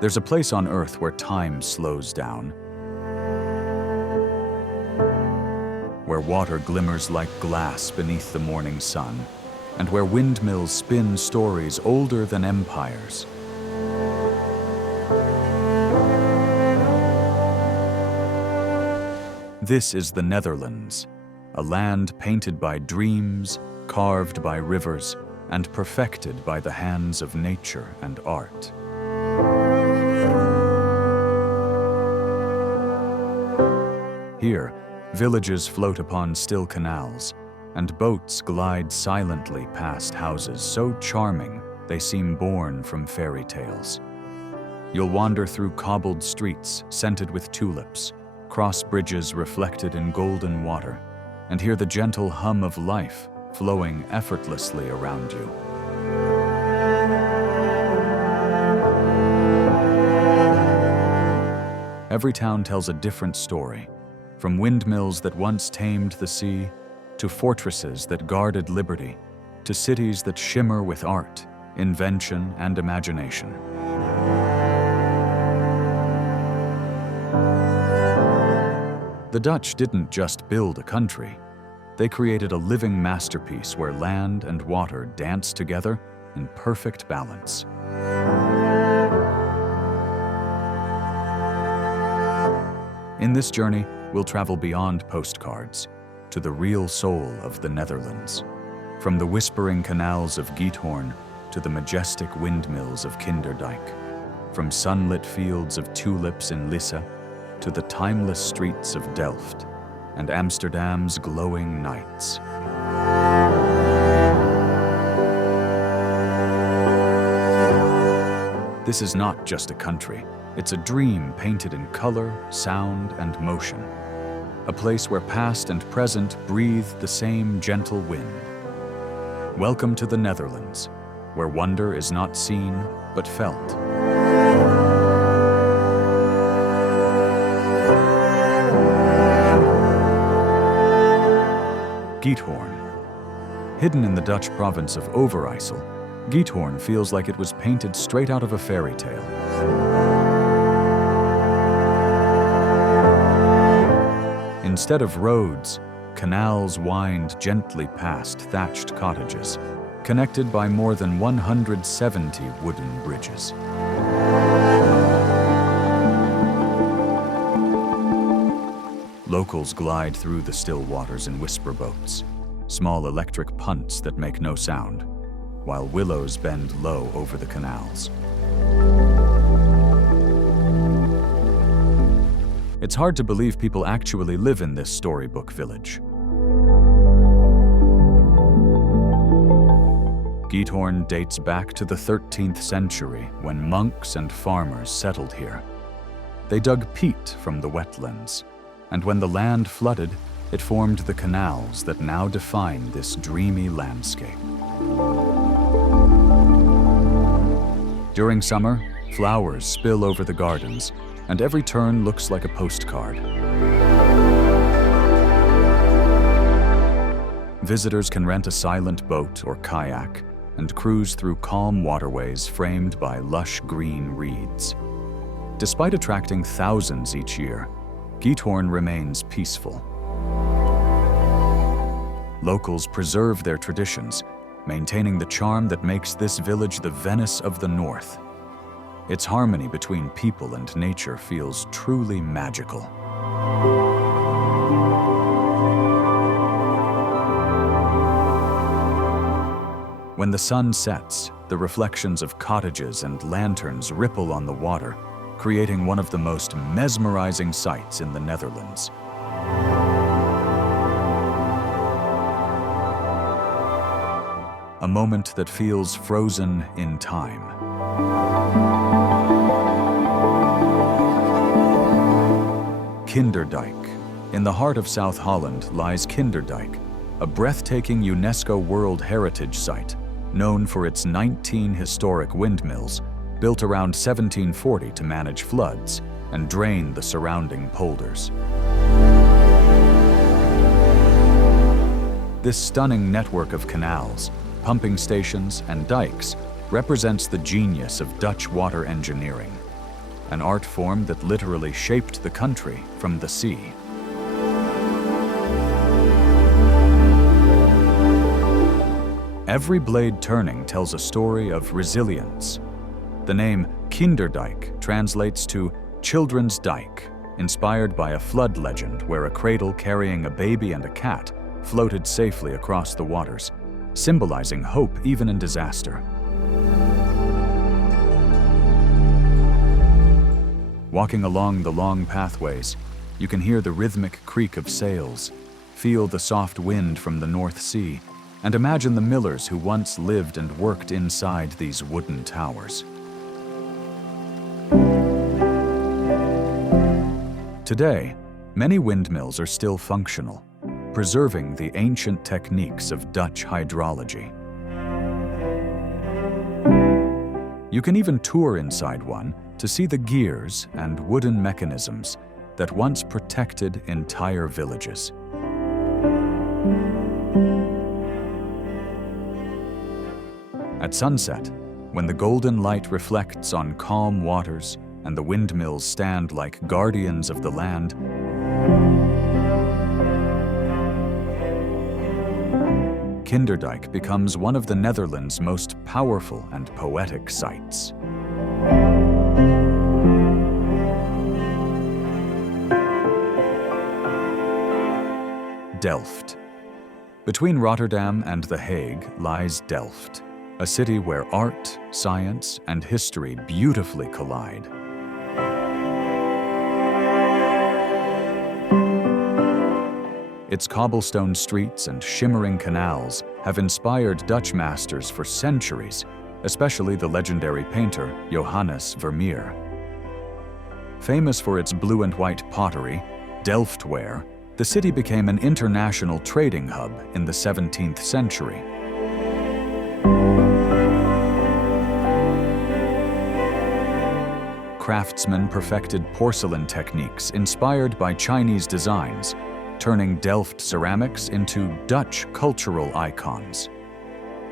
There's a place on Earth where time slows down, where water glimmers like glass beneath the morning sun, and where windmills spin stories older than empires. This is the Netherlands, a land painted by dreams, carved by rivers, and perfected by the hands of nature and art. Here, villages float upon still canals, and boats glide silently past houses so charming they seem born from fairy tales. You'll wander through cobbled streets scented with tulips, cross bridges reflected in golden water, and hear the gentle hum of life flowing effortlessly around you. Every town tells a different story, from windmills that once tamed the sea, to fortresses that guarded liberty, to cities that shimmer with art, invention, and imagination. The Dutch didn't just build a country. They created a living masterpiece where land and water dance together in perfect balance. In this journey, we'll travel beyond postcards to the real soul of the Netherlands, from the whispering canals of Giethoorn to the majestic windmills of Kinderdijk, from sunlit fields of tulips in Lisse to the timeless streets of Delft and Amsterdam's glowing nights. This is not just a country, it's a dream painted in color, sound, and motion. A place where past and present breathe the same gentle wind. Welcome to the Netherlands, where wonder is not seen, but felt. Giethoorn. Hidden in the Dutch province of Overijssel, Giethoorn feels like it was painted straight out of a fairy tale. Instead of roads, canals wind gently past thatched cottages, connected by more than 170 wooden bridges. Locals glide through the still waters in whisper boats, small electric punts that make no sound, while willows bend low over the canals. It's hard to believe people actually live in this storybook village. Giethoorn dates back to the 13th century when monks and farmers settled here. They dug peat from the wetlands, and when the land flooded, it formed the canals that now define this dreamy landscape. During summer, flowers spill over the gardens, and every turn looks like a postcard. Visitors can rent a silent boat or kayak and cruise through calm waterways framed by lush green reeds. Despite attracting thousands each year, Giethoorn remains peaceful. Locals preserve their traditions, maintaining the charm that makes this village the Venice of the North. Its harmony between people and nature feels truly magical. When the sun sets, the reflections of cottages and lanterns ripple on the water, creating one of the most mesmerizing sights in the Netherlands. A moment that feels frozen in time. Kinderdijk. In the heart of South Holland lies Kinderdijk, a breathtaking UNESCO World Heritage Site, known for its 19 historic windmills, built around 1740 to manage floods and drain the surrounding polders. This stunning network of canals, pumping stations, and dikes represents the genius of Dutch water engineering, an art form that literally shaped the country from the sea. Every blade turning tells a story of resilience. The name Kinderdijk translates to children's dike, inspired by a flood legend where a cradle carrying a baby and a cat floated safely across the waters, symbolizing hope even in disaster. Walking along the long pathways, you can hear the rhythmic creak of sails, feel the soft wind from the North Sea, and imagine the millers who once lived and worked inside these wooden towers. Today, many windmills are still functional, preserving the ancient techniques of Dutch hydrology. You can even tour inside one to see the gears and wooden mechanisms that once protected entire villages. At sunset, when the golden light reflects on calm waters and the windmills stand like guardians of the land, Kinderdijk becomes one of the Netherlands' most powerful and poetic sights. Delft. Between Rotterdam and The Hague lies Delft, a city where art, science, and history beautifully collide. Its cobblestone streets and shimmering canals have inspired Dutch masters for centuries, especially the legendary painter Johannes Vermeer. Famous for its blue and white pottery, Delftware, the city became an international trading hub in the 17th century. Craftsmen perfected porcelain techniques inspired by Chinese designs, turning Delft ceramics into Dutch cultural icons.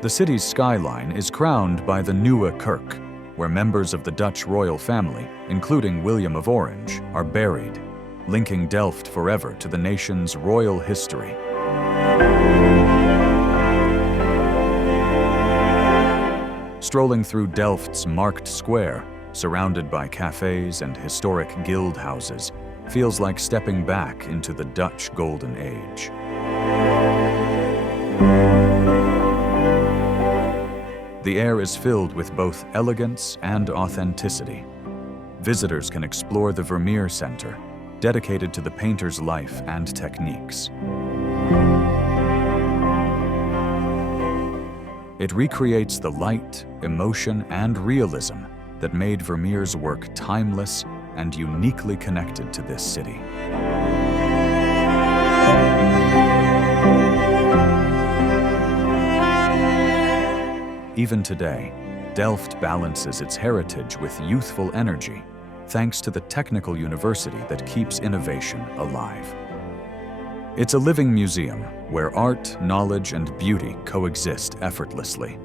The city's skyline is crowned by the Nieuwe Kerk, where members of the Dutch royal family, including William of Orange, are buried, linking Delft forever to the nation's royal history. Strolling through Delft's marked square, surrounded by cafes and historic guild houses, feels like stepping back into the Dutch Golden Age. The air is filled with both elegance and authenticity. Visitors can explore the Vermeer Center, dedicated to the painter's life and techniques. It recreates the light, emotion, and realism that made Vermeer's work timeless and uniquely connected to this city. Even today, Delft balances its heritage with youthful energy, thanks to the technical university that keeps innovation alive. It's a living museum where art, knowledge, and beauty coexist effortlessly.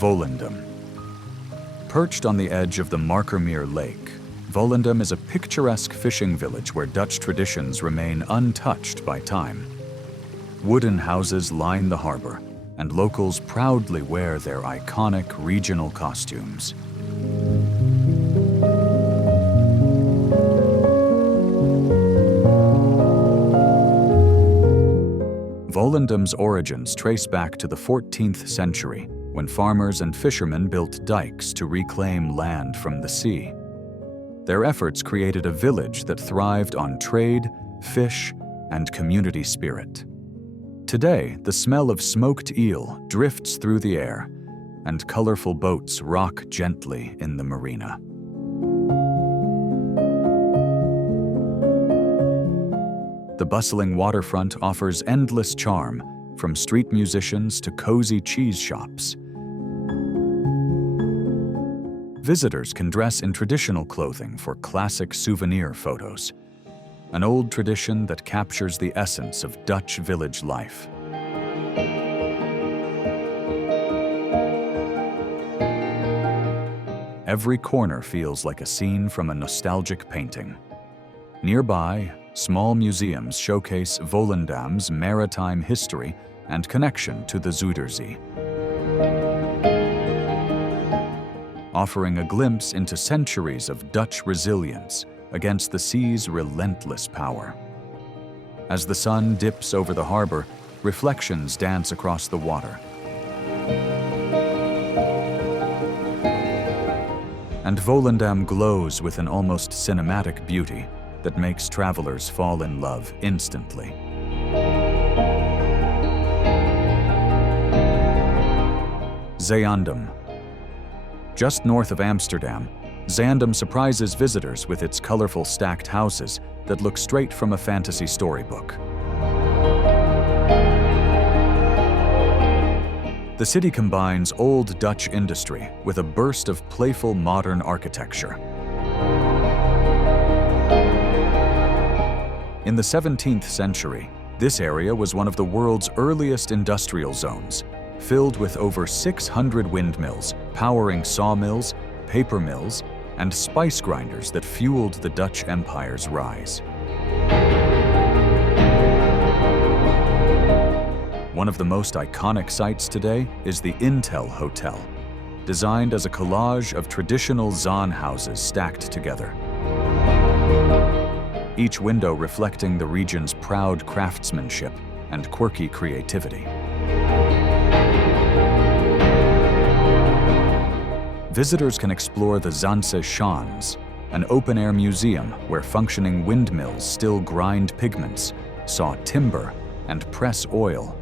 Volendam. Perched on the edge of the Markermeer Lake, Volendam is a picturesque fishing village where Dutch traditions remain untouched by time. Wooden houses line the harbor, and locals proudly wear their iconic regional costumes. Volendam's origins trace back to the 14th century, when farmers and fishermen built dikes to reclaim land from the sea. Their efforts created a village that thrived on trade, fish, and community spirit. Today, the smell of smoked eel drifts through the air, and colorful boats rock gently in the marina. The bustling waterfront offers endless charm, from street musicians to cozy cheese shops. Visitors can dress in traditional clothing for classic souvenir photos, an old tradition that captures the essence of Dutch village life. Every corner feels like a scene from a nostalgic painting. Nearby, small museums showcase Volendam's maritime history and connection to the Zuiderzee, offering a glimpse into centuries of Dutch resilience against the sea's relentless power. As the sun dips over the harbor, reflections dance across the water. And Volendam glows with an almost cinematic beauty that makes travelers fall in love instantly. Zaandam. Just north of Amsterdam, Zaandam surprises visitors with its colorful stacked houses that look straight from a fantasy storybook. The city combines old Dutch industry with a burst of playful modern architecture. In the 17th century, this area was one of the world's earliest industrial zones, filled with over 600 windmills, powering sawmills, paper mills, and spice grinders that fueled the Dutch Empire's rise. One of the most iconic sites today is the Intel Hotel, designed as a collage of traditional Zaanse houses stacked together. Each window reflecting the region's proud craftsmanship and quirky creativity. Visitors can explore the Zaanse Schans, an open-air museum where functioning windmills still grind pigments, saw timber, and press oil.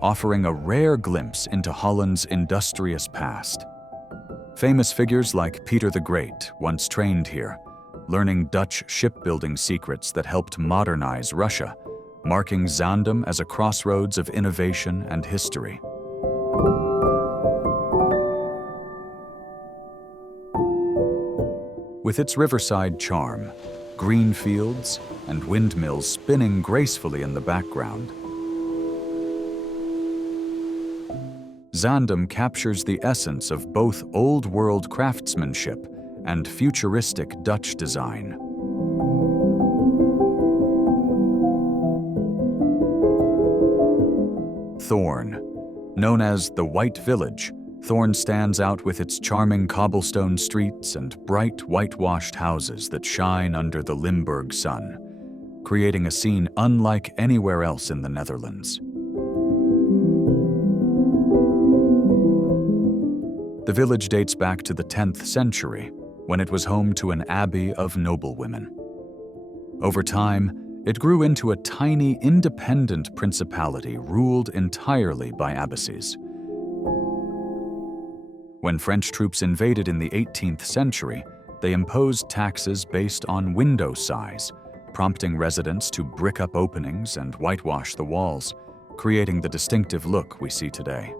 Offering a rare glimpse into Holland's industrious past. Famous figures like Peter the Great once trained here, learning Dutch shipbuilding secrets that helped modernize Russia, marking Zaandam as a crossroads of innovation and history. With its riverside charm, green fields, and windmills spinning gracefully in the background, Zaandam captures the essence of both old-world craftsmanship and futuristic Dutch design. Thorn. Known as the White Village, Thorn stands out with its charming cobblestone streets and bright whitewashed houses that shine under the Limburg sun, creating a scene unlike anywhere else in the Netherlands. The village dates back to the 10th century, when it was home to an abbey of noblewomen. Over time, it grew into a tiny, independent principality ruled entirely by abbesses. When French troops invaded in the 18th century, they imposed taxes based on window size, prompting residents to brick up openings and whitewash the walls, creating the distinctive look we see today.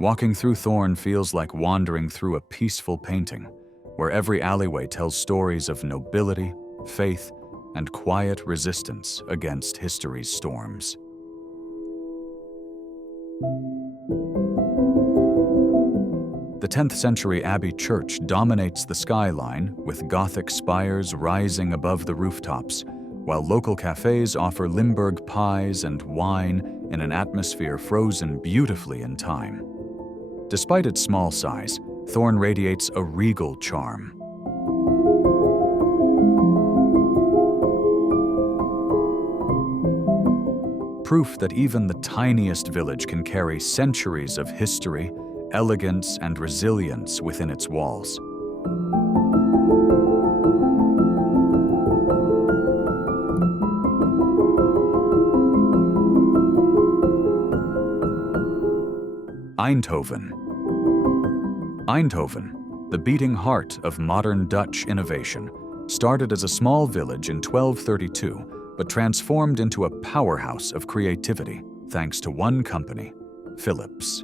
Walking through Thorn feels like wandering through a peaceful painting, where every alleyway tells stories of nobility, faith, and quiet resistance against history's storms. The 10th century Abbey Church dominates the skyline, with Gothic spires rising above the rooftops, while local cafes offer Limburg pies and wine in an atmosphere frozen beautifully in time. Despite its small size, Thorn radiates a regal charm. Proof that even the tiniest village can carry centuries of history, elegance, and resilience within its walls. Eindhoven. Eindhoven, the beating heart of modern Dutch innovation, started as a small village in 1232, but transformed into a powerhouse of creativity thanks to one company, Philips.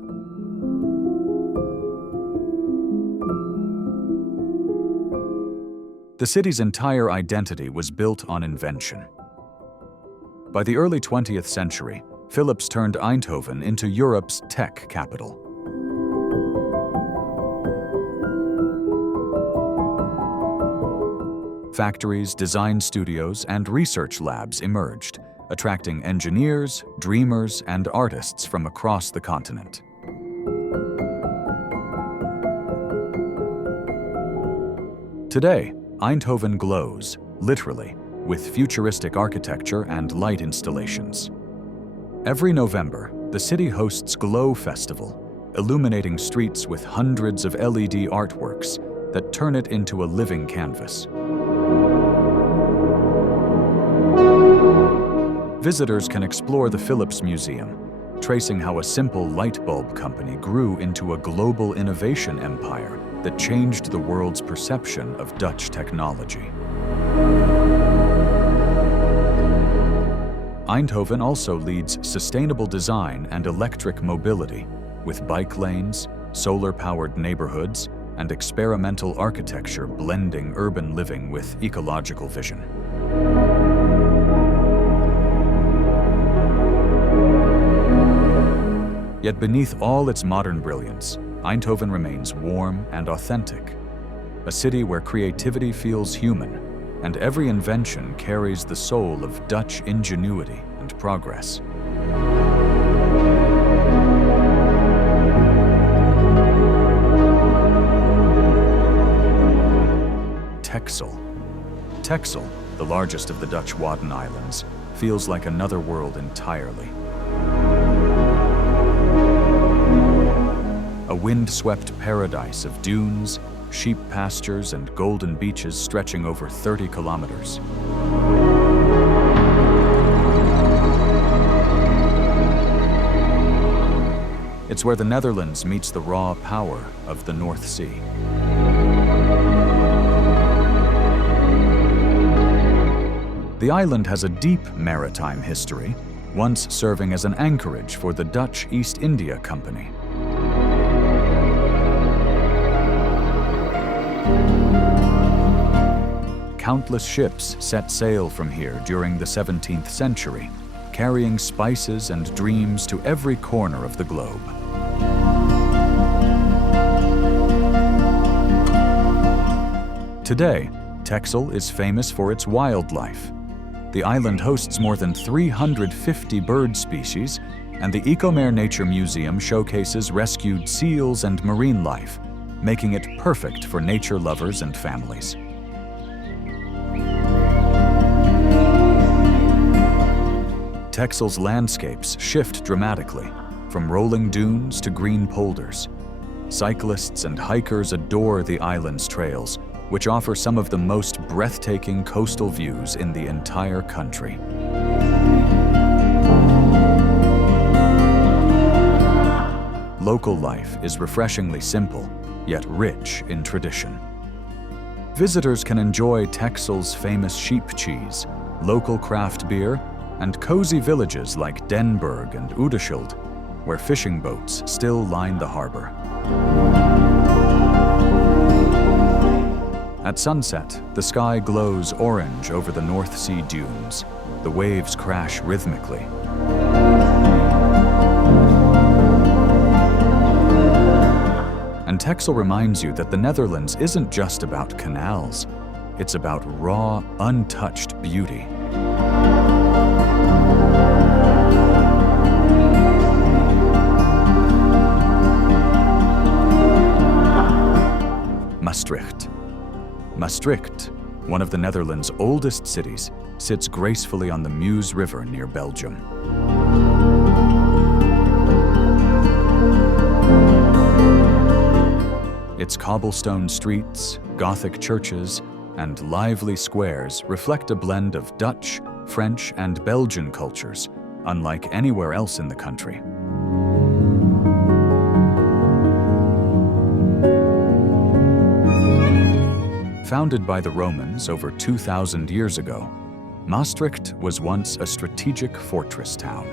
The city's entire identity was built on invention. By the early 20th century, Philips turned Eindhoven into Europe's tech capital. Factories, design studios, and research labs emerged, attracting engineers, dreamers, and artists from across the continent. Today, Eindhoven glows, literally, with futuristic architecture and light installations. Every November, the city hosts Glow Festival, illuminating streets with hundreds of LED artworks that turn it into a living canvas. Visitors can explore the Philips Museum, tracing how a simple light bulb company grew into a global innovation empire that changed the world's perception of Dutch technology. Eindhoven also leads sustainable design and electric mobility, with bike lanes, solar-powered neighborhoods, and experimental architecture blending urban living with ecological vision. Yet beneath all its modern brilliance, Eindhoven remains warm and authentic, a city where creativity feels human, and every invention carries the soul of Dutch ingenuity and progress. Texel. Texel, the largest of the Dutch Wadden Islands, feels like another world entirely. A wind-swept paradise of dunes, sheep pastures, and golden beaches stretching over 30 kilometers. It's where the Netherlands meets the raw power of the North Sea. The island has a deep maritime history, once serving as an anchorage for the Dutch East India Company. Countless ships set sail from here during the 17th century, carrying spices and dreams to every corner of the globe. Today, Texel is famous for its wildlife. The island hosts more than 350 bird species, and the Ecomare Nature Museum showcases rescued seals and marine life, making it perfect for nature lovers and families. Texel's landscapes shift dramatically, from rolling dunes to green polders. Cyclists and hikers adore the island's trails, which offer some of the most breathtaking coastal views in the entire country. Local life is refreshingly simple, yet rich in tradition. Visitors can enjoy Texel's famous sheep cheese, local craft beer, and cozy villages like Denburg and Oudeschild, where fishing boats still line the harbor. At sunset, the sky glows orange over the North Sea dunes. The waves crash rhythmically. And Texel reminds you that the Netherlands isn't just about canals. It's about raw, untouched beauty. Maastricht, one of the Netherlands' oldest cities, sits gracefully on the Meuse River near Belgium. Its cobblestone streets, Gothic churches, and lively squares reflect a blend of Dutch, French, and Belgian cultures, unlike anywhere else in the country. Founded by the Romans over 2,000 years ago, Maastricht was once a strategic fortress town.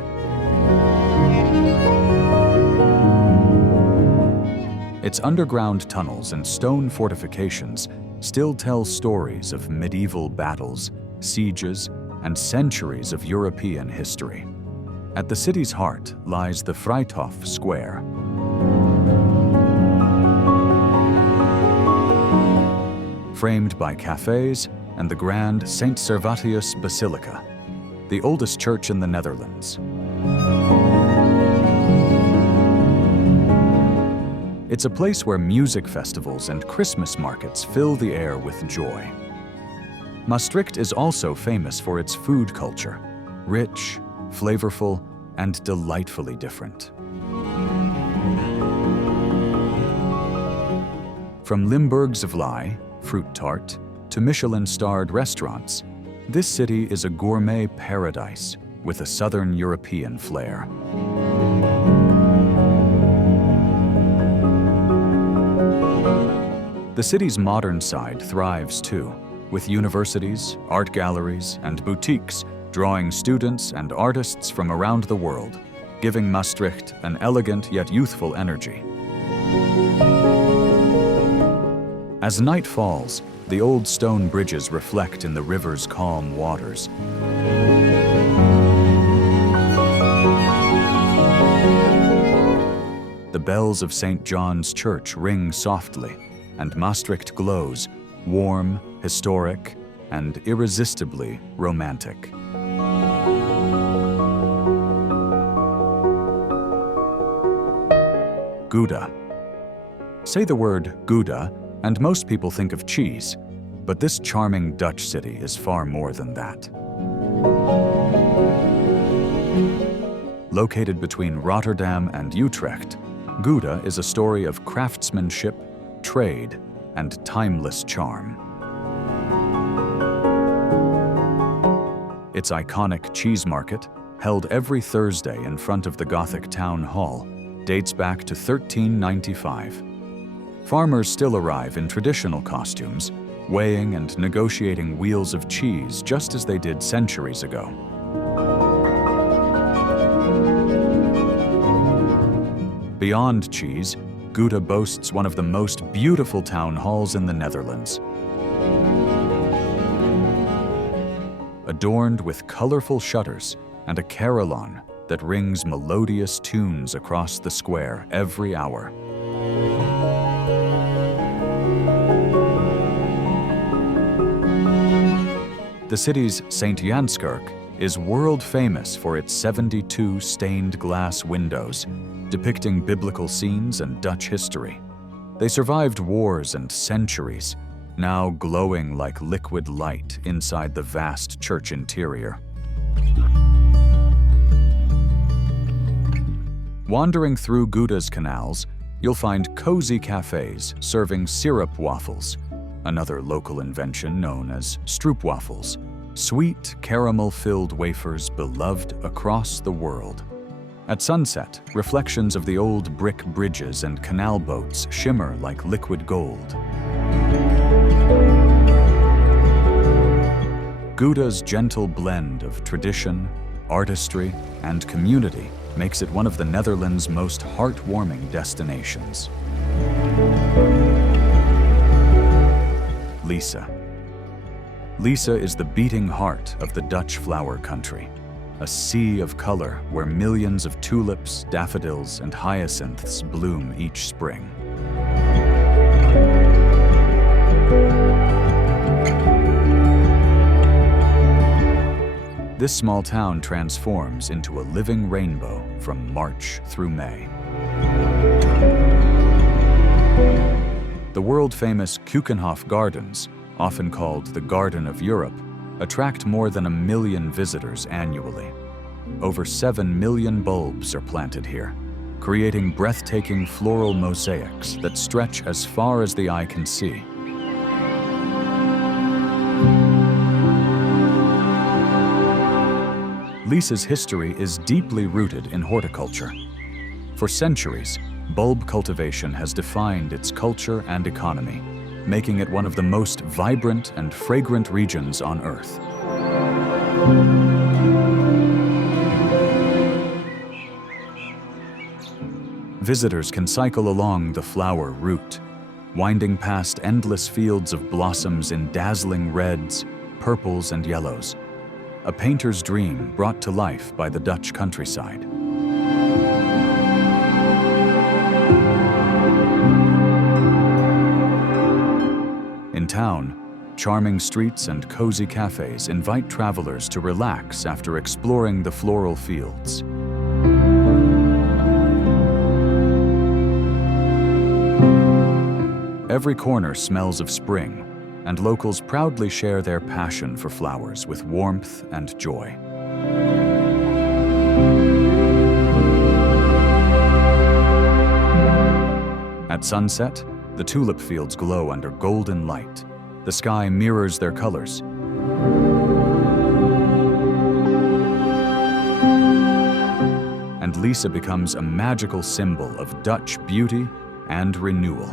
Its underground tunnels and stone fortifications still tell stories of medieval battles, sieges, and centuries of European history. At the city's heart lies the Vrijthof Square. Framed by cafes and the grand St. Servatius Basilica, the oldest church in the Netherlands. It's a place where music festivals and Christmas markets fill the air with joy. Maastricht is also famous for its food culture, rich, flavorful, and delightfully different. From Limburg's Vlaai, fruit tart, to Michelin-starred restaurants, this city is a gourmet paradise with a Southern European flair. The city's modern side thrives too, with universities, art galleries, and boutiques drawing students and artists from around the world, giving Maastricht an elegant yet youthful energy. As night falls, the old stone bridges reflect in the river's calm waters. The bells of St. John's Church ring softly, and Maastricht glows, warm, historic, and irresistibly romantic. Gouda. Say the word Gouda, and most people think of cheese, but this charming Dutch city is far more than that. Located between Rotterdam and Utrecht, Gouda is a story of craftsmanship, trade, and timeless charm. Its iconic cheese market, held every Thursday in front of the Gothic town hall, dates back to 1395. Farmers still arrive in traditional costumes, weighing and negotiating wheels of cheese just as they did centuries ago. Beyond cheese, Gouda boasts one of the most beautiful town halls in the Netherlands. Adorned with colorful shutters and a carillon that rings melodious tunes across the square every hour. The city's St. Janskerk is world famous for its 72 stained glass windows, depicting biblical scenes and Dutch history. They survived wars and centuries, now glowing like liquid light inside the vast church interior. Wandering through Gouda's canals, you'll find cozy cafes serving syrup waffles, another local invention known as stroopwafels, sweet caramel-filled wafers beloved across the world. At sunset, reflections of the old brick bridges and canal boats shimmer like liquid gold. Gouda's gentle blend of tradition, artistry, and community makes it one of the Netherlands' most heartwarming destinations. Lisse. Lisse is the beating heart of the Dutch flower country, a sea of color where millions of tulips, daffodils, and hyacinths bloom each spring. This small town transforms into a living rainbow from March through May. The world-famous Keukenhof Gardens, often called the Garden of Europe, attract more than 1 million visitors annually. Over 7 million bulbs are planted here, creating breathtaking floral mosaics that stretch as far as the eye can see. Lisse's history is deeply rooted in horticulture. For centuries, bulb cultivation has defined its culture and economy, making it one of the most vibrant and fragrant regions on Earth. Visitors can cycle along the flower route, winding past endless fields of blossoms in dazzling reds, purples, and yellows. a painter's dream brought to life by the Dutch countryside. In town, charming streets and cozy cafes invite travelers to relax after exploring the floral fields. Every corner smells of spring, and locals proudly share their passion for flowers with warmth and joy. At sunset, the tulip fields glow under golden light. The sky mirrors their colors. And Lisa becomes a magical symbol of Dutch beauty and renewal.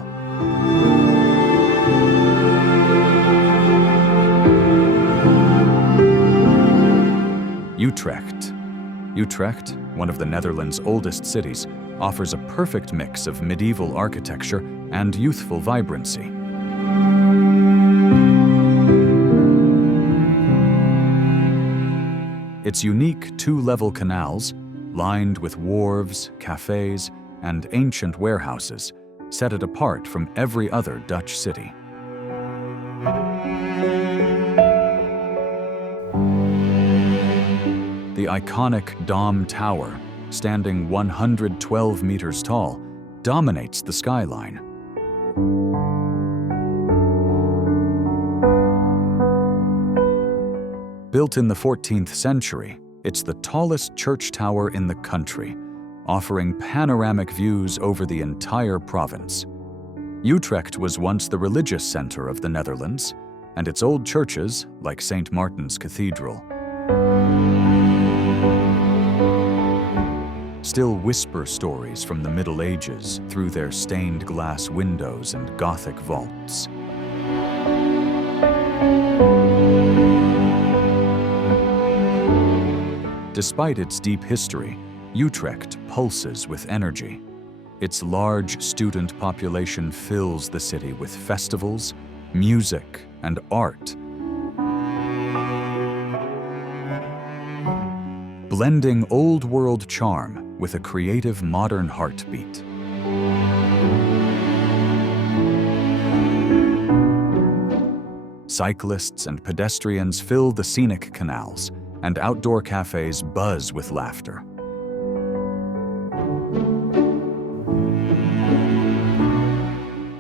Utrecht, one of the Netherlands' oldest cities, offers a perfect mix of medieval architecture and youthful vibrancy. Its unique two-level canals, lined with wharves, cafes, and ancient warehouses, set it apart from every other Dutch city. The iconic Dom Tower, standing 112 meters tall, dominates the skyline. Built in the 14th century, it's the tallest church tower in the country, offering panoramic views over the entire province. Utrecht was once the religious center of the Netherlands, and its old churches, like St. Martin's Cathedral, still whisper stories from the Middle Ages through their stained glass windows and Gothic vaults. Despite its deep history, Utrecht pulses with energy. Its large student population fills the city with festivals, music, and art, blending old-world charm with a creative modern heartbeat. Cyclists and pedestrians fill the scenic canals, and outdoor cafes buzz with laughter.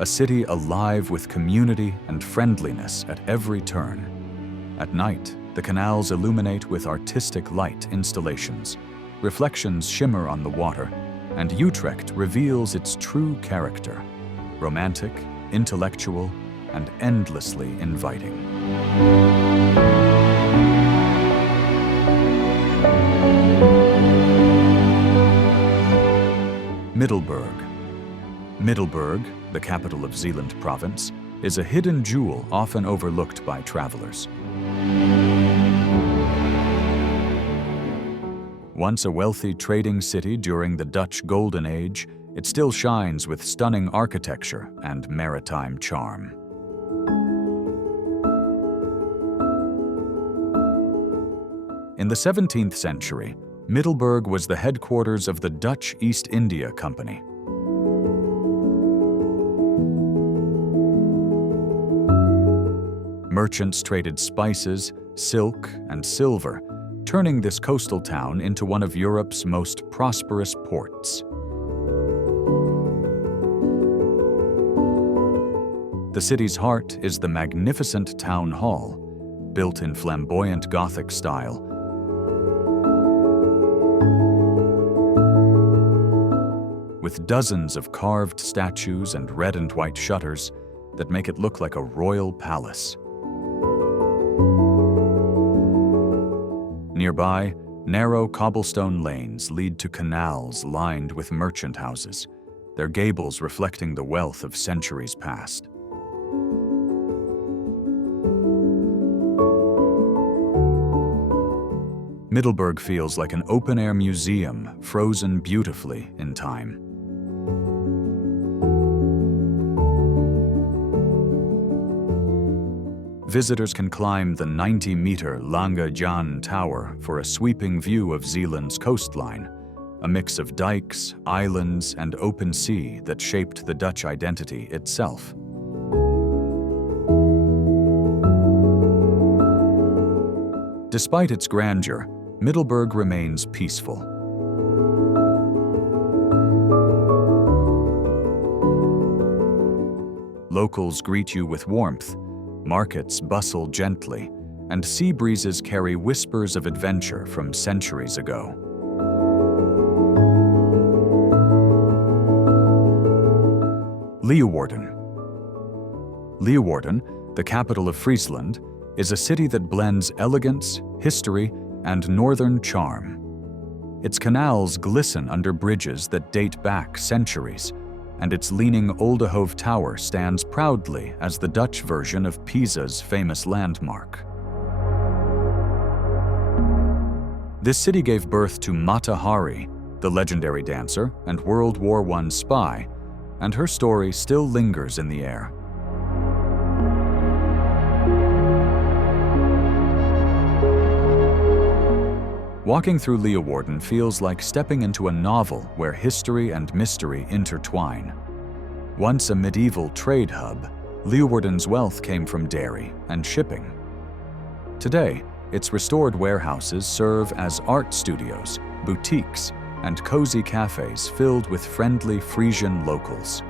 A city alive with community and friendliness at every turn. At night, the canals illuminate with artistic light installations. Reflections shimmer on the water, and Utrecht reveals its true character: romantic, intellectual, and endlessly inviting. Middelburg, the capital of Zeeland province, is a hidden jewel often overlooked by travelers. Once a wealthy trading city during the Dutch Golden Age, it still shines with stunning architecture and maritime charm. In the 17th century, Middelburg was the headquarters of the Dutch East India Company. Merchants traded spices, silk, and silver, turning this coastal town into one of Europe's most prosperous ports. The city's heart is the magnificent town hall, built in flamboyant Gothic style. With dozens of carved statues and red and white shutters that make it look like a royal palace. Nearby, narrow cobblestone lanes lead to canals lined with merchant houses, their gables reflecting the wealth of centuries past. Middelburg feels like an open-air museum frozen beautifully in time. visitors can climb the 90-meter Lange Jan Tower for a sweeping view of Zeeland's coastline, a mix of dikes, islands, and open sea that shaped the Dutch identity itself. Despite its grandeur, Middelburg remains peaceful. Locals greet you with warmth, markets bustle gently, and sea breezes carry whispers of adventure from centuries ago. Leeuwarden. Leeuwarden, the capital of Friesland, is a city that blends elegance, history, and northern charm. Its canals glisten under bridges that date back centuries, and its leaning Oldehove Tower stands proudly as the Dutch version of Pisa's famous landmark. This city gave birth to Mata Hari, the legendary dancer and World War I spy, and her story still lingers in the air. Walking through Leeuwarden feels like stepping into a novel where history and mystery intertwine. Once a medieval trade hub, Leeuwarden's wealth came from dairy and shipping. Today, its restored warehouses serve as art studios, boutiques, and cozy cafes filled with friendly Frisian locals.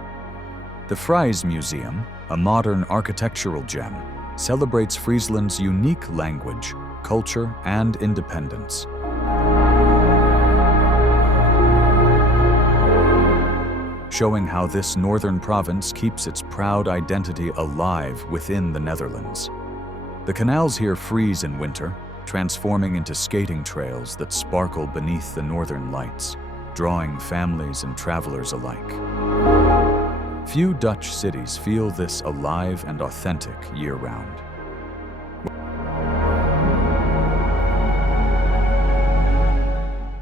The Fries Museum, a modern architectural gem, celebrates Friesland's unique language, culture, and independence. Showing how this northern province keeps its proud identity alive within the Netherlands. The canals here freeze in winter, transforming into skating trails that sparkle beneath the northern lights, drawing families and travelers alike. Few Dutch cities feel this alive and authentic year-round.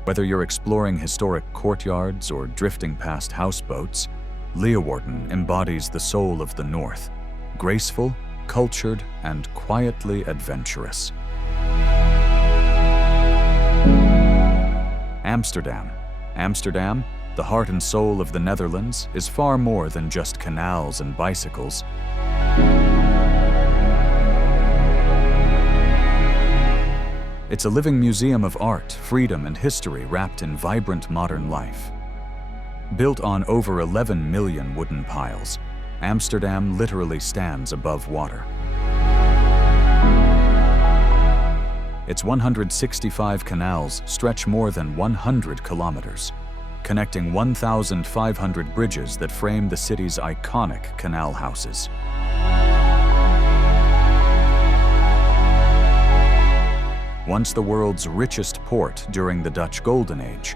Whether you're exploring historic courtyards or drifting past houseboats, Leeuwarden embodies the soul of the North, graceful, cultured, and quietly adventurous. Amsterdam. Amsterdam, the heart and soul of the Netherlands, is far more than just canals and bicycles. It's a living museum of art, freedom, and history wrapped in vibrant modern life. Built on over 11 million wooden piles, Amsterdam literally stands above water. Its 165 canals stretch more than 100 kilometers, connecting 1,500 bridges that frame the city's iconic canal houses. Once the world's richest port during the Dutch Golden Age,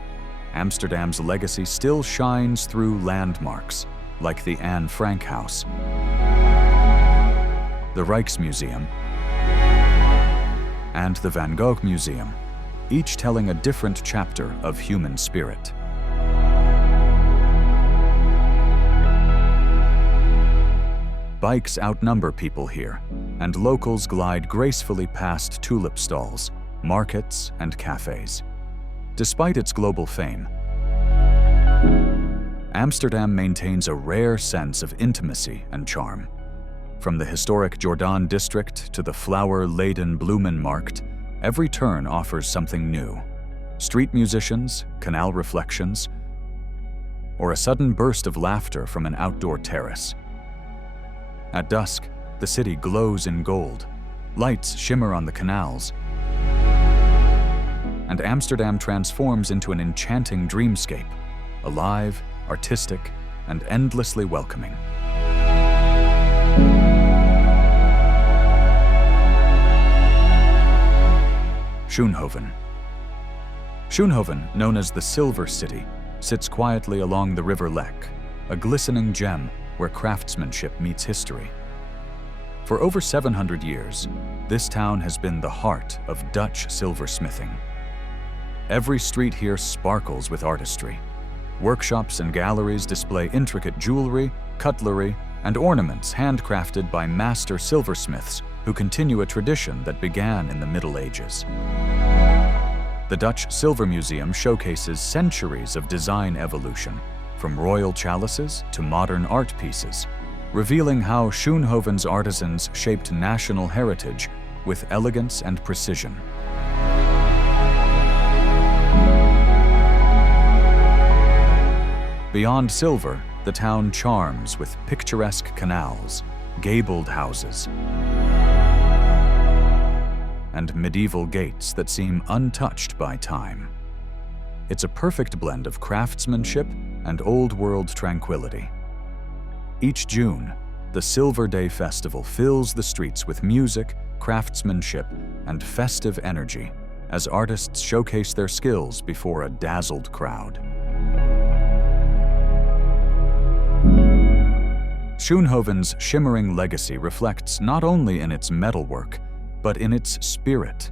Amsterdam's legacy still shines through landmarks like the Anne Frank House, the Rijksmuseum, and the Van Gogh Museum, each telling a different chapter of human spirit. Bikes outnumber people here, and locals glide gracefully past tulip stalls, markets, and cafes. Despite its global fame, Amsterdam maintains a rare sense of intimacy and charm. From the historic Jordaan district to the flower-laden Bloemenmarkt, every turn offers something new. Street musicians, canal reflections, or a sudden burst of laughter from an outdoor terrace. At dusk, the city glows in gold. Lights shimmer on the canals, and Amsterdam transforms into an enchanting dreamscape, alive, artistic, and endlessly welcoming. Schoonhoven. Schoonhoven, known as the Silver City, sits quietly along the River Lek, a glistening gem where craftsmanship meets history. For over 700 years, this town has been the heart of Dutch silversmithing. Every street here sparkles with artistry. Workshops and galleries display intricate jewelry, cutlery, and ornaments handcrafted by master silversmiths who continue a tradition that began in the Middle Ages. The Dutch Silver Museum showcases centuries of design evolution, from royal chalices to modern art pieces, revealing how Schoonhoven's artisans shaped national heritage with elegance and precision. Beyond silver, the town charms with picturesque canals, gabled houses, and medieval gates that seem untouched by time. It's a perfect blend of craftsmanship and old-world tranquility. Each June, the Silver Day Festival fills the streets with music, craftsmanship, and festive energy as artists showcase their skills before a dazzled crowd. Schoonhoven's shimmering legacy reflects not only in its metalwork, but in its spirit,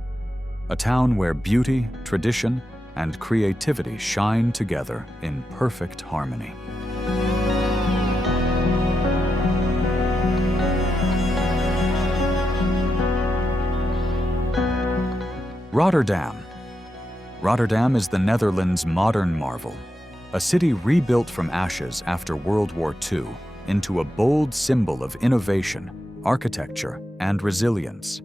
a town where beauty, tradition, and creativity shine together in perfect harmony. Rotterdam. Rotterdam is the Netherlands' modern marvel, a city rebuilt from ashes after World War II into a bold symbol of innovation, architecture, and resilience.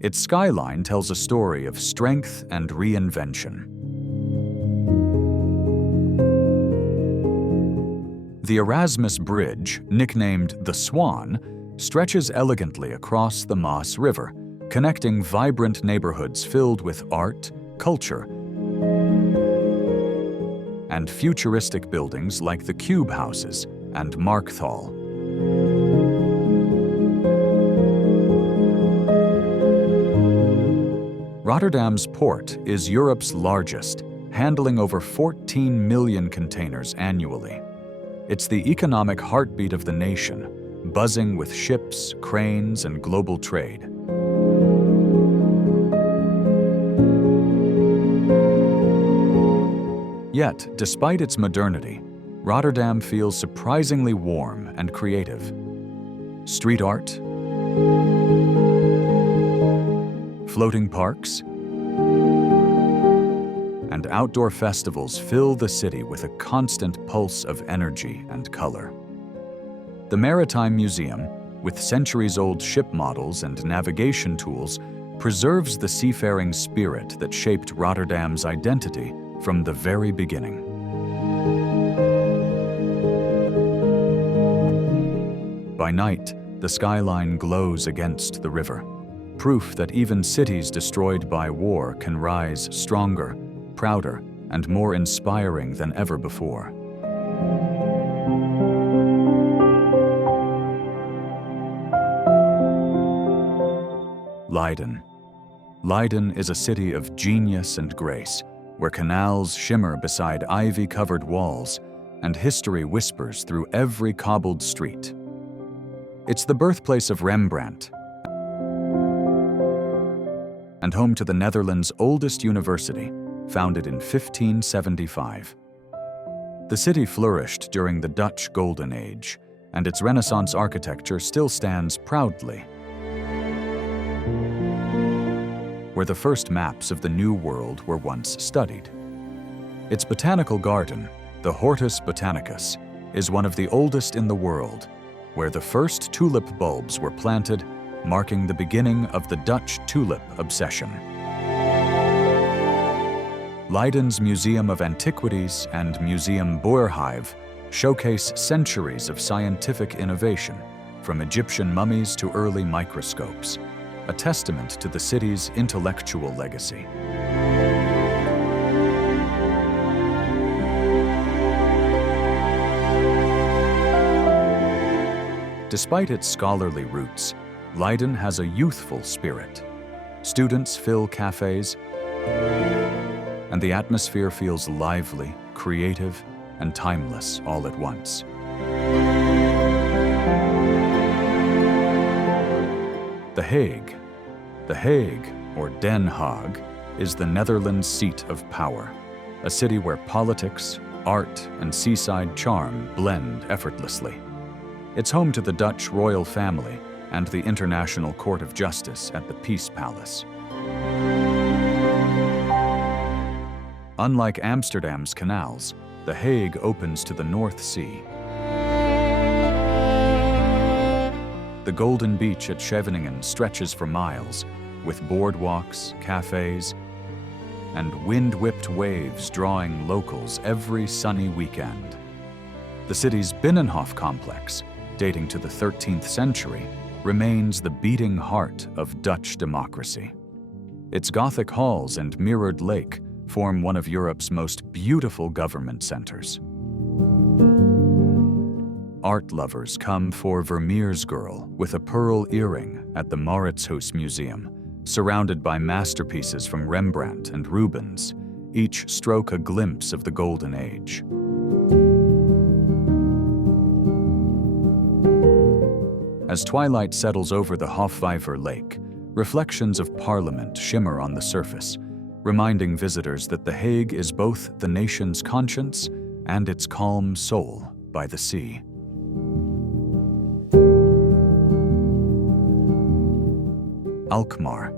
Its skyline tells a story of strength and reinvention. The Erasmus Bridge, nicknamed the Swan, stretches elegantly across the Maas River, connecting vibrant neighborhoods filled with art, culture, and futuristic buildings like the Cube Houses and Markthal. Rotterdam's port is Europe's largest, handling over 14 million containers annually. It's the economic heartbeat of the nation, buzzing with ships, cranes, and global trade. Yet, despite its modernity, Rotterdam feels surprisingly warm and creative. Street art, floating parks, and outdoor festivals fill the city with a constant pulse of energy and color. The Maritime Museum, with centuries-old ship models and navigation tools, preserves the seafaring spirit that shaped Rotterdam's identity from the very beginning. By night, the skyline glows against the river, proof that even cities destroyed by war can rise stronger, prouder, and more inspiring than ever before. Leiden. Leiden is a city of genius and grace, where canals shimmer beside ivy-covered walls and history whispers through every cobbled street. It's the birthplace of Rembrandt and home to the Netherlands' oldest university, founded in 1575. The city flourished during the Dutch Golden Age, and its Renaissance architecture still stands proudly. Where the first maps of the New World were once studied. Its botanical garden, the Hortus Botanicus, is one of the oldest in the world, where the first tulip bulbs were planted, marking the beginning of the Dutch tulip obsession. Leiden's Museum of Antiquities and Museum Boerhaave showcase centuries of scientific innovation, from Egyptian mummies to early microscopes, a testament to the city's intellectual legacy. Despite its scholarly roots, Leiden has a youthful spirit. Students fill cafes, and the atmosphere feels lively, creative, and timeless all at once. The Hague, or Den Haag, is the Netherlands' seat of power, a city where politics, art, and seaside charm blend effortlessly. It's home to the Dutch royal family, and the International Court of Justice at the Peace Palace. Unlike Amsterdam's canals, The Hague opens to the North Sea. The Golden Beach at Scheveningen stretches for miles, with boardwalks, cafes, and wind-whipped waves drawing locals every sunny weekend. The city's Binnenhof complex, dating to the 13th century, remains the beating heart of Dutch democracy. Its Gothic halls and mirrored lake form one of Europe's most beautiful government centers. Art lovers come for Vermeer's Girl with a pearl earring at the Mauritshuis Museum, surrounded by masterpieces from Rembrandt and Rubens, each stroke a glimpse of the Golden Age. As twilight settles over the Hofvijver Lake, reflections of Parliament shimmer on the surface, reminding visitors that The Hague is both the nation's conscience and its calm soul by the sea. Alkmaar.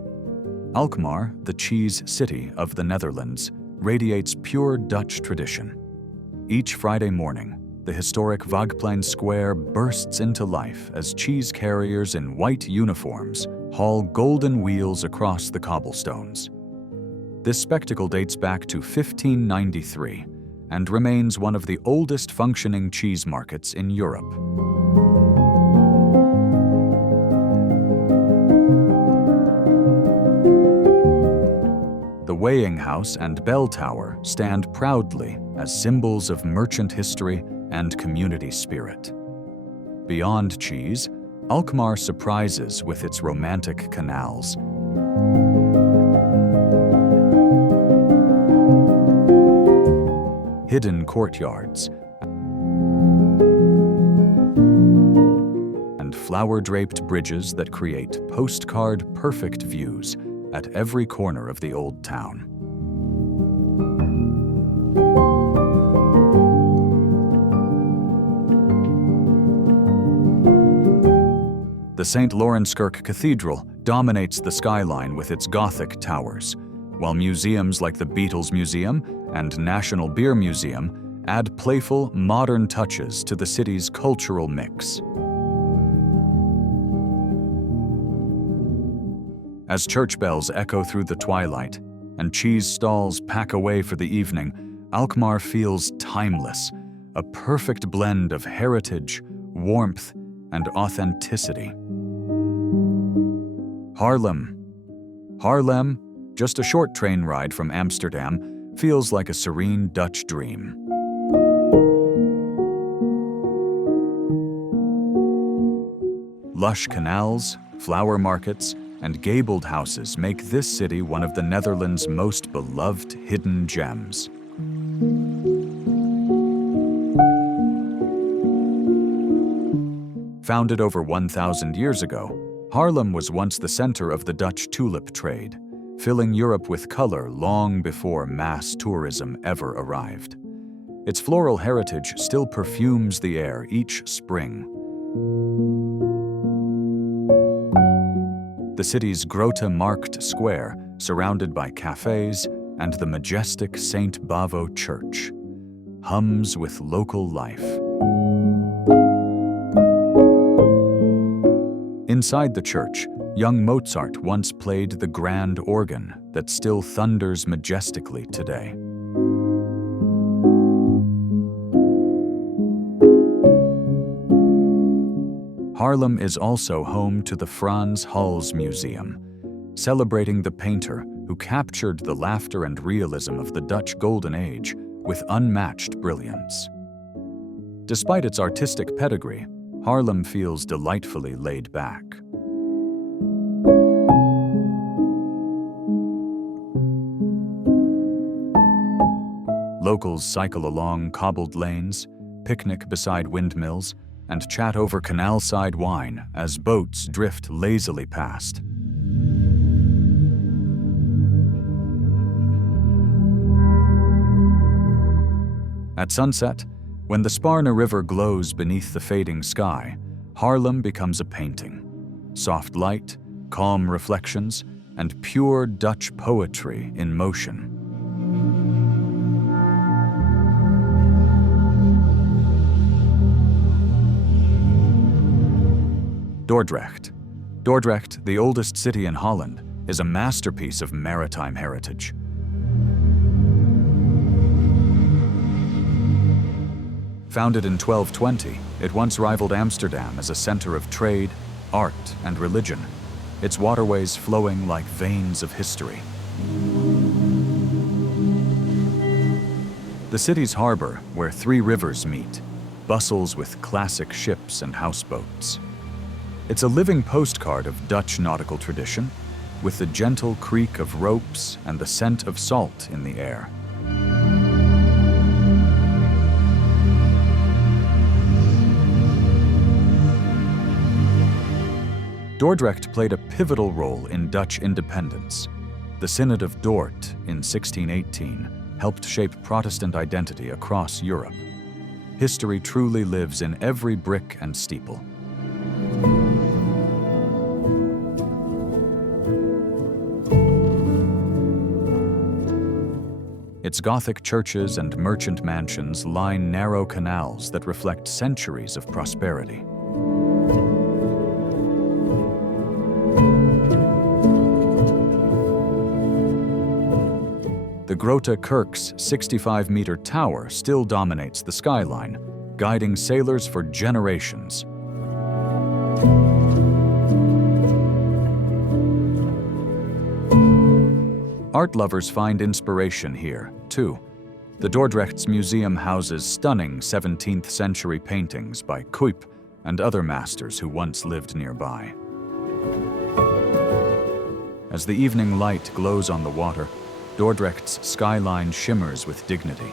Alkmaar, the cheese city of the Netherlands, radiates pure Dutch tradition. Each Friday morning, the historic Wagplein Square bursts into life as cheese carriers in white uniforms haul golden wheels across the cobblestones. This spectacle dates back to 1593 and remains one of the oldest functioning cheese markets in Europe. The weighing house and bell tower stand proudly as symbols of merchant history and community spirit. Beyond cheese, Alkmaar surprises with its romantic canals. Hidden courtyards and flower-draped bridges that create postcard-perfect views at every corner of the old town. The St. Laurenskirk Cathedral dominates the skyline with its Gothic towers, while museums like the Beatles Museum and National Beer Museum add playful, modern touches to the city's cultural mix. As church bells echo through the twilight and cheese stalls pack away for the evening, Alkmaar feels timeless, a perfect blend of heritage, warmth, and authenticity. Haarlem. Haarlem, just a short train ride from Amsterdam, feels like a serene Dutch dream. Lush canals, flower markets, and gabled houses make this city one of the Netherlands' most beloved hidden gems. Founded over 1,000 years ago, Haarlem was once the center of the Dutch tulip trade, filling Europe with color long before mass tourism ever arrived. Its floral heritage still perfumes the air each spring. The city's Grote-Markt Square, surrounded by cafes and the majestic St. Bavo Church, hums with local life. Inside the church, young Mozart once played the grand organ that still thunders majestically today. Haarlem is also home to the Frans Hals Museum, celebrating the painter who captured the laughter and realism of the Dutch Golden Age with unmatched brilliance. Despite its artistic pedigree, Haarlem feels delightfully laid back. Locals cycle along cobbled lanes, picnic beside windmills, and chat over canal-side wine as boats drift lazily past. At sunset, when the Sparne River glows beneath the fading sky, Haarlem becomes a painting, soft light, calm reflections, and pure Dutch poetry in motion. Dordrecht. Dordrecht, the oldest city in Holland, is a masterpiece of maritime heritage. Founded in 1220, it once rivaled Amsterdam as a center of trade, art, and religion, its waterways flowing like veins of history. The city's harbor, where three rivers meet, bustles with classic ships and houseboats. It's a living postcard of Dutch nautical tradition, with the gentle creak of ropes and the scent of salt in the air. Dordrecht played a pivotal role in Dutch independence. The Synod of Dort in 1618 helped shape Protestant identity across Europe. History truly lives in every brick and steeple. Its Gothic churches and merchant mansions line narrow canals that reflect centuries of prosperity. The Grote Kerk's 65-meter tower still dominates the skyline, guiding sailors for generations. Art lovers find inspiration here, too. The Dordrecht's museum houses stunning 17th-century paintings by Cuyp and other masters who once lived nearby. As the evening light glows on the water, Dordrecht's skyline shimmers with dignity.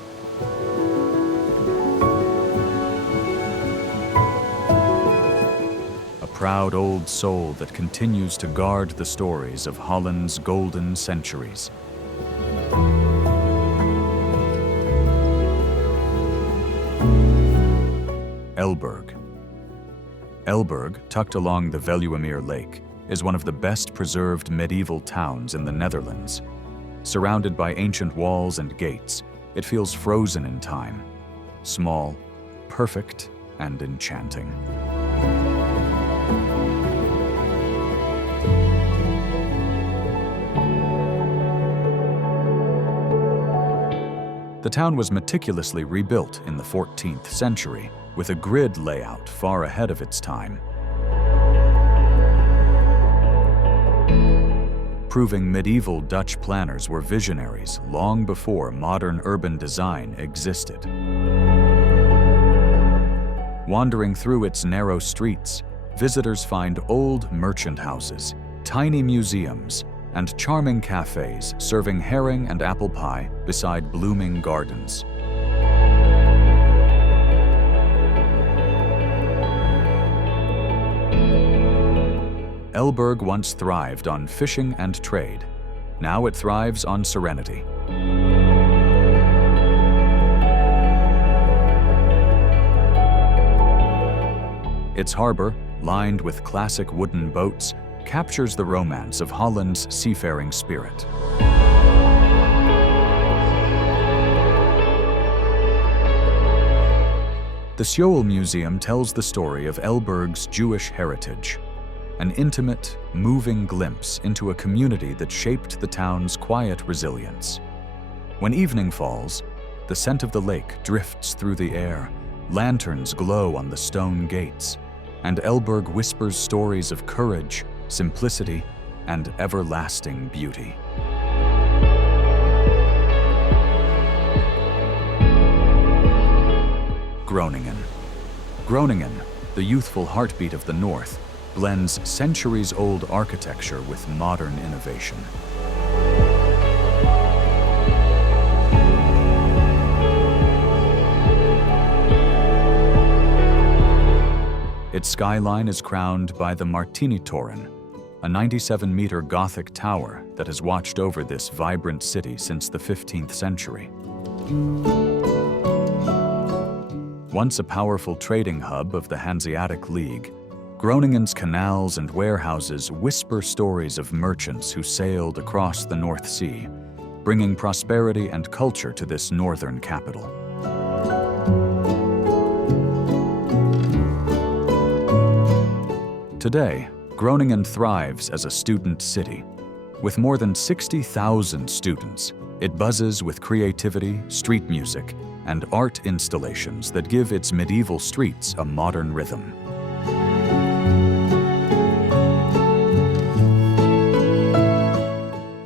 A proud old soul that continues to guard the stories of Holland's golden centuries. Elburg. Elburg, tucked along the Veluwemeer Lake, is one of the best preserved medieval towns in the Netherlands. Surrounded by ancient walls and gates, it feels frozen in time. Small, perfect, and enchanting. The town was meticulously rebuilt in the 14th century, with a grid layout far ahead of its time. Proving medieval Dutch planners were visionaries long before modern urban design existed. Wandering through its narrow streets, visitors find old merchant houses, tiny museums, and charming cafes serving herring and apple pie beside blooming gardens. Elburg once thrived on fishing and trade. Now it thrives on serenity. Its harbor, lined with classic wooden boats, captures the romance of Holland's seafaring spirit. The Sjoel Museum tells the story of Elburg's Jewish heritage. An intimate, moving glimpse into a community that shaped the town's quiet resilience. When evening falls, the scent of the lake drifts through the air, lanterns glow on the stone gates, and Elburg whispers stories of courage, simplicity, and everlasting beauty. Groningen. Groningen, the youthful heartbeat of the North, blends centuries-old architecture with modern innovation. Its skyline is crowned by the Martinitoren, a 97-meter Gothic tower that has watched over this vibrant city since the 15th century. Once a powerful trading hub of the Hanseatic League, Groningen's canals and warehouses whisper stories of merchants who sailed across the North Sea, bringing prosperity and culture to this northern capital. Today, Groningen thrives as a student city. With more than 60,000 students, it buzzes with creativity, street music, and art installations that give its medieval streets a modern rhythm.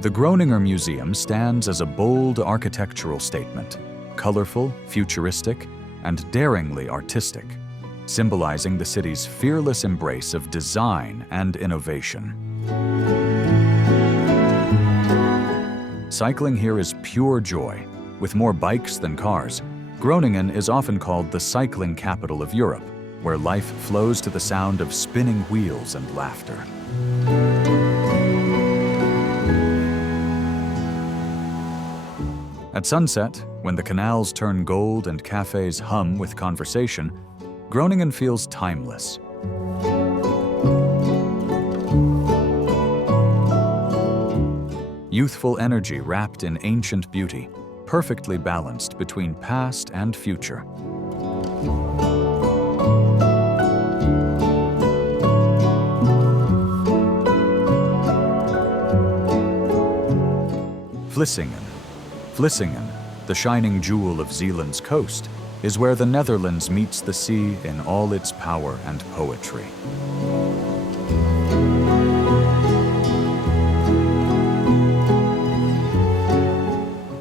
The Groninger Museum stands as a bold architectural statement, colorful, futuristic, and daringly artistic, symbolizing the city's fearless embrace of design and innovation. Cycling here is pure joy. With more bikes than cars, Groningen is often called the cycling capital of Europe, where life flows to the sound of spinning wheels and laughter. At sunset, when the canals turn gold and cafes hum with conversation, Groningen feels timeless. Youthful energy wrapped in ancient beauty, perfectly balanced between past and future. Vlissingen, the shining jewel of Zeeland's coast, is where the Netherlands meets the sea in all its power and poetry.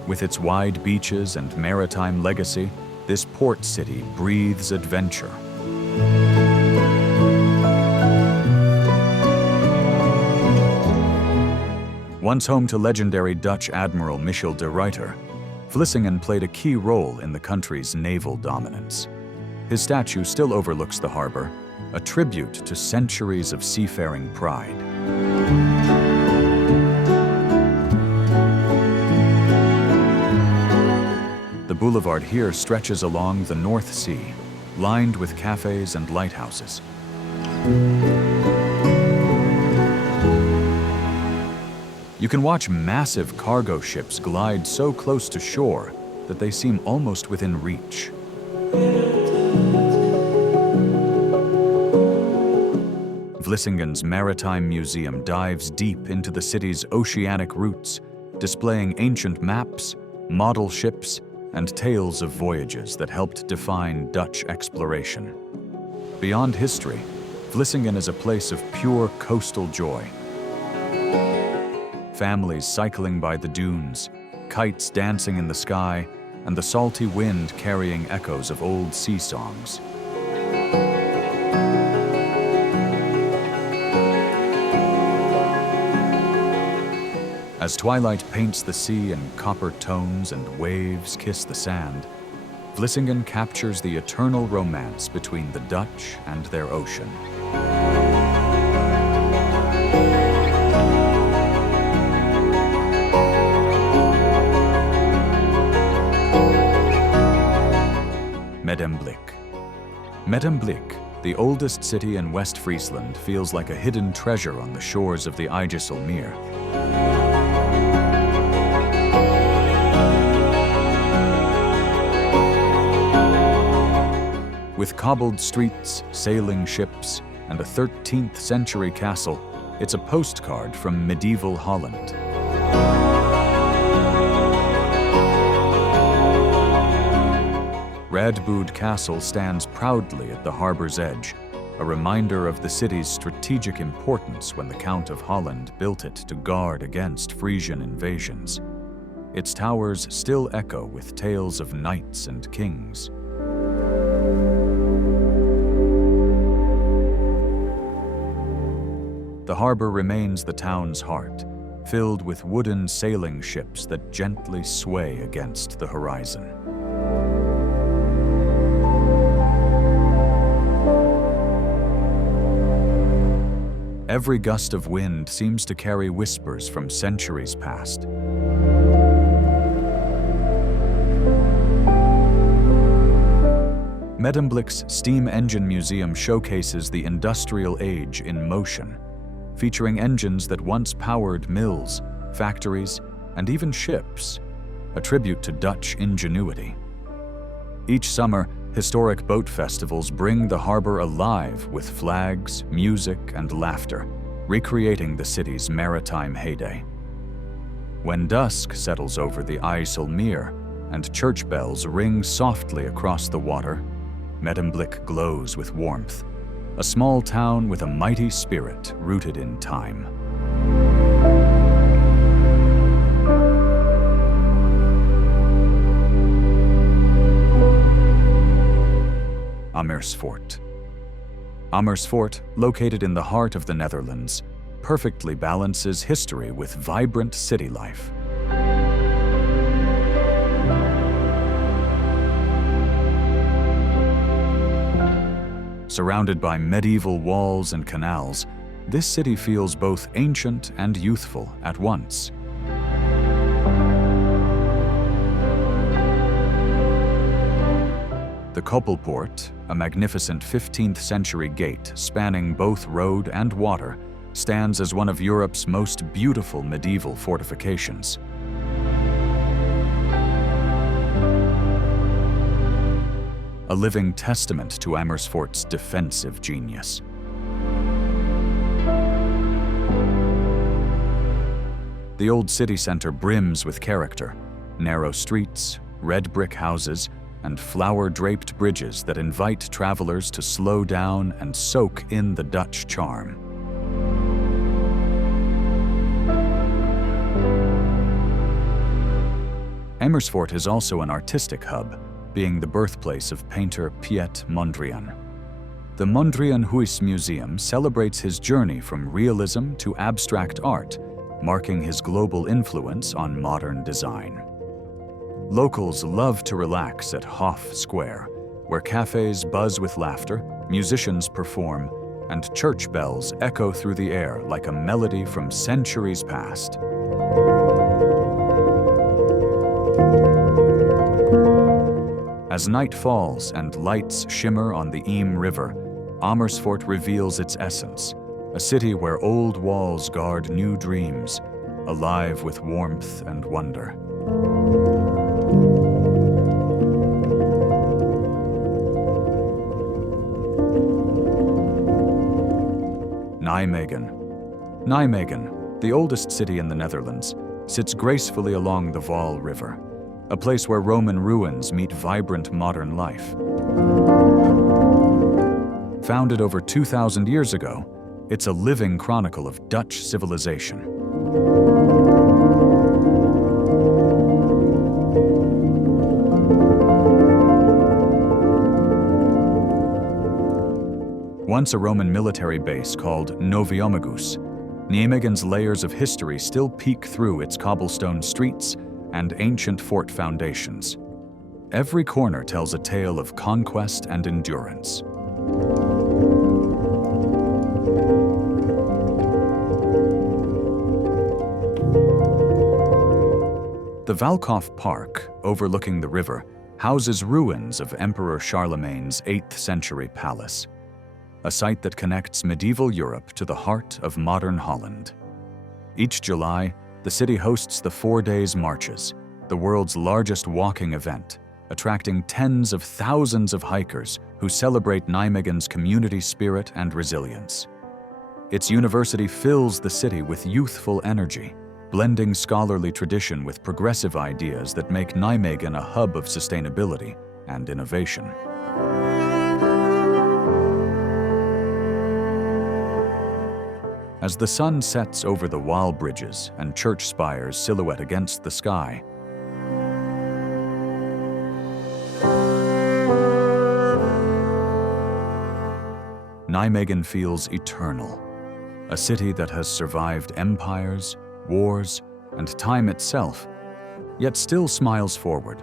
With its wide beaches and maritime legacy, this port city breathes adventure. Once home to legendary Dutch Admiral Michiel de Ruyter, Vlissingen played a key role in the country's naval dominance. His statue still overlooks the harbor, a tribute to centuries of seafaring pride. The boulevard here stretches along the North Sea, lined with cafes and lighthouses. You can watch massive cargo ships glide so close to shore that they seem almost within reach. Vlissingen's Maritime Museum dives deep into the city's oceanic roots, displaying ancient maps, model ships, and tales of voyages that helped define Dutch exploration. Beyond history, Vlissingen is a place of pure coastal joy. Families cycling by the dunes, kites dancing in the sky, and the salty wind carrying echoes of old sea songs. As twilight paints the sea in copper tones and waves kiss the sand, Vlissingen captures the eternal romance between the Dutch and their ocean. Medemblik, the oldest city in West Friesland, feels like a hidden treasure on the shores of the IJsselmeer. With cobbled streets, sailing ships, and a 13th century castle, it's a postcard from medieval Holland. Radboud Castle stands proudly at the harbor's edge, a reminder of the city's strategic importance when the Count of Holland built it to guard against Frisian invasions. Its towers still echo with tales of knights and kings. The harbor remains the town's heart, filled with wooden sailing ships that gently sway against the horizon. Every gust of wind seems to carry whispers from centuries past. Medemblik's Steam Engine Museum showcases the industrial age in motion, featuring engines that once powered mills, factories, and even ships, a tribute to Dutch ingenuity. Each summer, historic boat festivals bring the harbor alive with flags, music, and laughter, recreating the city's maritime heyday. When dusk settles over the IJsselmeer and church bells ring softly across the water, Medemblik glows with warmth, a small town with a mighty spirit rooted in time. Amersfoort. Amersfoort, located in the heart of the Netherlands, perfectly balances history with vibrant city life. Surrounded by medieval walls and canals, this city feels both ancient and youthful at once. The Koppelpoort, a magnificent 15th-century gate spanning both road and water, stands as one of Europe's most beautiful medieval fortifications. A living testament to Amersfoort's defensive genius. The old city center brims with character, narrow streets, red brick houses, and flower-draped bridges that invite travelers to slow down and soak in the Dutch charm. Amersfoort is also an artistic hub, being the birthplace of painter Piet Mondrian. The Mondrian Huis Museum celebrates his journey from realism to abstract art, marking his global influence on modern design. Locals love to relax at Hof Square, where cafes buzz with laughter, musicians perform, and church bells echo through the air like a melody from centuries past. As night falls and lights shimmer on the Eem River, Amersfoort reveals its essence, a city where old walls guard new dreams, alive with warmth and wonder. Nijmegen. Nijmegen, the oldest city in the Netherlands, sits gracefully along the Waal River, a place where Roman ruins meet vibrant modern life. Founded over 2,000 years ago, it's a living chronicle of Dutch civilization. Once a Roman military base called Noviomagus, Nijmegen's layers of history still peek through its cobblestone streets and ancient fort foundations. Every corner tells a tale of conquest and endurance. The Valkhof Park, overlooking the river, houses ruins of Emperor Charlemagne's 8th century palace, a site that connects medieval Europe to the heart of modern Holland. Each July, the city hosts the 4 Days Marches, the world's largest walking event, attracting tens of thousands of hikers who celebrate Nijmegen's community spirit and resilience. Its university fills the city with youthful energy, blending scholarly tradition with progressive ideas that make Nijmegen a hub of sustainability and innovation. As the sun sets over the Waal bridges and church spires silhouette against the sky, Nijmegen feels eternal, a city that has survived empires, wars, and time itself, yet still smiles forward,